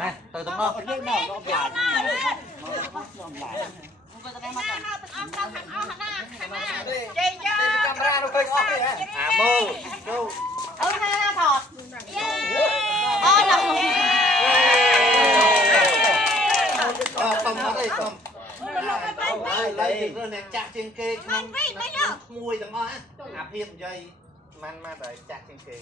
này từ tầm nó Hãy subscribe cho kênh Ghiền Mì Gõ để không bỏ lỡ man ma đợi chặt trên kì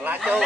lá châu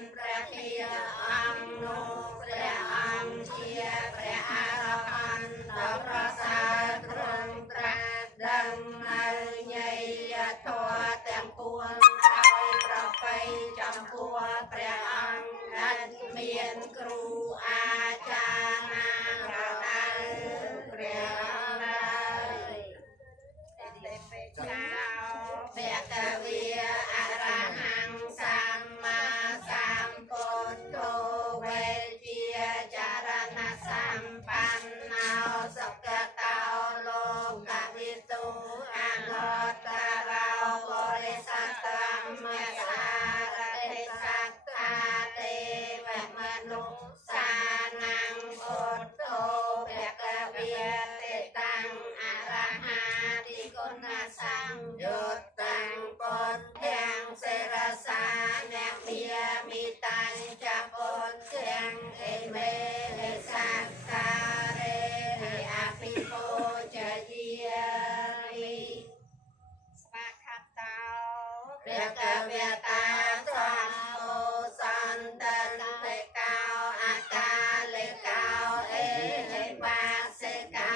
นព្រះធាអង្គនោះព្រះអង្គជាព្រះអរហន្តដ៏ប្រសើរទ្រង់ត្រាស់ដឹងនៅញយធម៌ទាំងពួងដោយប្រពៃចំពោះព្រះអង្គដែលមានគ្រូអាចារ្យណារដូវព្រះអង្គហើយទេពចៅភគវីអរហង្គសម្មាសម្ពុទ្ធោវេជាចរណសម្បណ្ណោសុគតោលោកវិទូអនតរោបរិសត្តមសារតិសត្តាទេវមនុស្សសាนังពុទ្ធោភគវីទេតាំងអរហាតិគុណសង្ឃយុតតាំងពុទ្ធទាំងសេរសាអ្នកមីតាំងចាពុទ្ធទាំងអេមេសក្ការេអភិពោជយាមិស្វាខតោព្រះកវេតាសម្ពោសន្តតិកោអកាលេកោអេបាសេកោ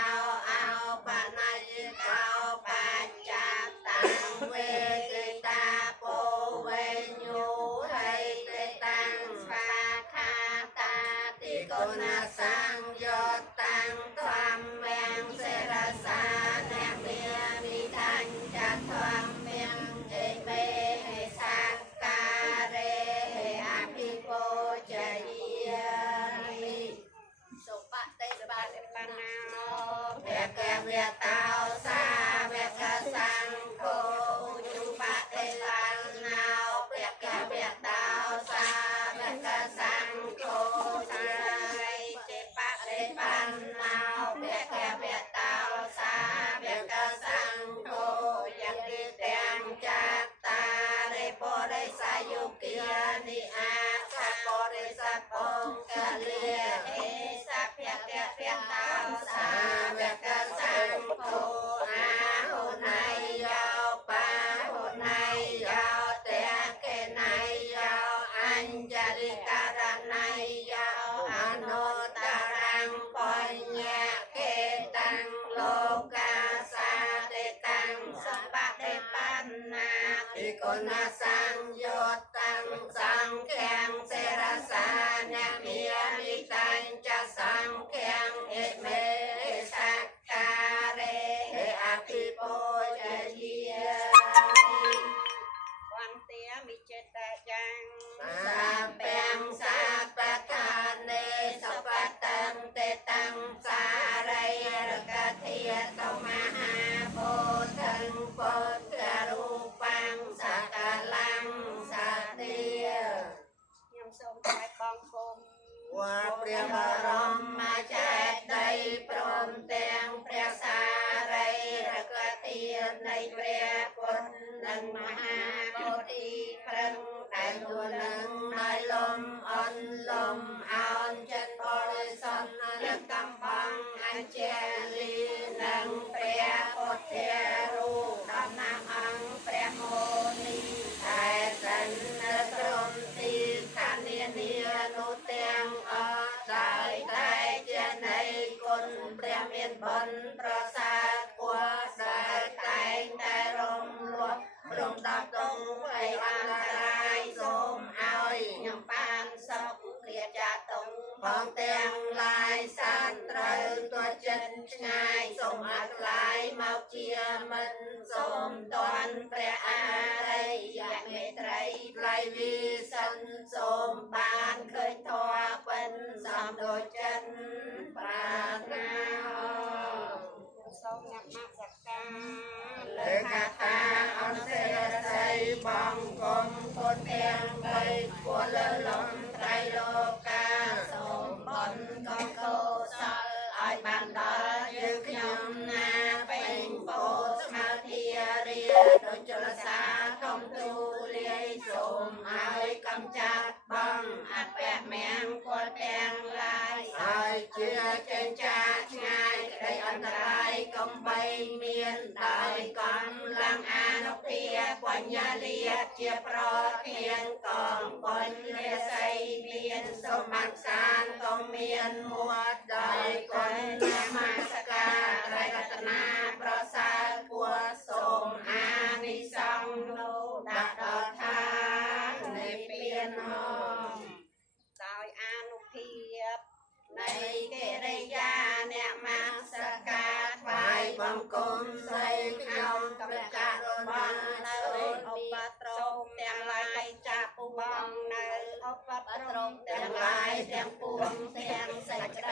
អោបណៃកោបច្ចតាំងវេកេតាពោវេញូហេតេតាំងស្វាខាតាតិគុណសង្ឃយោតាំងធម្មំសេរសាអ្នកមីតាំងចាធម្មំអេមេសក្ការេអភិពោជយាមិសុបតិបតិបណ្ណោភគវេតោសាវកសង្ឃោឧបតិបណ្ណោភគវេតោសាវកសង្ឃោសារិតិបតិបណ្ណោភគវេតោសាវកសង្ឃោយតិទាំងចតារិបរិសយុគិនិអាខបរិសពង្កលាអេសភគវេតោសាវកសង្ឃោអាហុណៃយោបាហុណៃយោតេកេណៃយោអញ្ចរិករណៃយោអនុត្តរំបញ្ញកេតាំងលោកាសាទេតាំងសម្បតិបណ្ណាភិក្ខុណសង្ឃយោតាំងសង្ឃំសេរសាអ្នកមីតាំងចសង្ឃំអេមេសក្ការេអភិពោជយាមិវន្តាមិចេតយ៉ាងសាពេងសាបកានេសុបតੰទេតាំងសារិយរកធាតមហាពុទ្ធੰពុទ្ធរូបាំងសកលាំងសតិខ្ញុំសូមថ្វាយបង្គំវត្តព្រះបរមចេតិយព្រមទាំងព្រះសារីរកធានៃព្រះពុទ្ធនិងមហាពុទ្ធិព្រឹងដែលយល់នឹងដោយលំអន់លំអោនចិត្តបរិសុទ្ធរកំបងអញ្ជលីនិងព្រះពុទ្ធរូបដំណាំអង្គព្រះមោនីតែសិននៅត្រង់ទីឋានានានោះទាំងអស់ដោយតែជានៃគុណព្រះមានបុណ្យប្រសើរគួរដែលតែងតែរំលោភរំដោះទុំឲ្យអន្តរាយសូមឲ្យខ្ញុំបានសុខគ្រាចាតុងផងទាំងឡាយសត្រូវទោះចិត្តឆ្ងាយសូមអត់ឡាយមកជាមិនសូមតន់ព្រះអរិយមេត្រីថ្លៃវិសិនសូមបានឃើញធម៌ពិនសំដូចចិត្តប្រាថ្នាសូមញ៉ាំមកសក្ការលើកាតាអនសេរស័យបងគុំពុទ្ធទាំងបីពលលើលំត្រៃលោកាសូមបុណ្យកុសលឲ្យបានដល់យើងខ្ញុំណាពេញពោស្មើធារាដូចចលស สมัครสารก็เมียนมัวดอยคนมาสการรัตนาประสาทปัวสมอานิสงส์โนดักทานในเปลี่ยนหอมโดยอนุเพียบในเกเรยาเนี่ยมาสการไหว้บังคมใส่ขนมกับการบังในอุปตรมแต่งลายจากปุบังในอุปตรมแต่งลายแต่งปวงแต่งใส่ใจ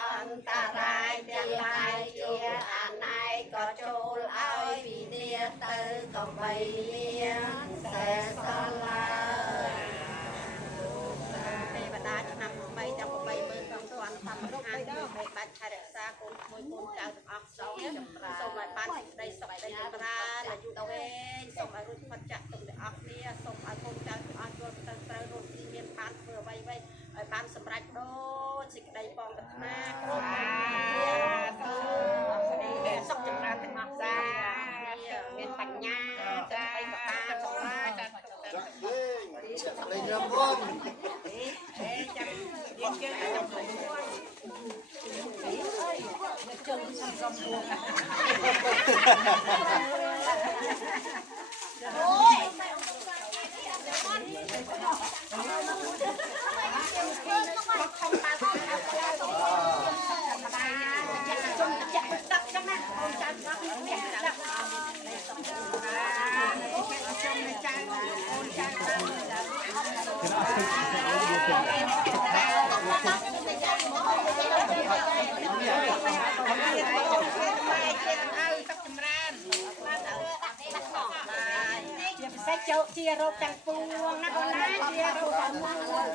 อันตรายแต่งลายเชียอันไหนก็โจลเอาปีเดียตือก็ใบเลี้ยงเสสลาเทวดาจะนำใบจะใบมือของสวรรค์ทำให้ใบบัตรชาเดชาคนมวยคนเจ้าออกสองสมัยปันได้สมัยได้จำราและอยู่ตะเวนสมัยรุ่นพัชจักรตรงเดออกเนี่ยสมัยคนเจ้าออกตัวตั้งแต่รุ่นที่เมียนปันเพื่อใบปันสำรักโดนสิ่งใดปองกับมาส่งจำราถึงออกซาเป็นปัญญาจะไปกับตาสองราจะเลยเริ่มร่ม เชียร์รบจังปวงนะคนนั้นเชียร์รบจังปวง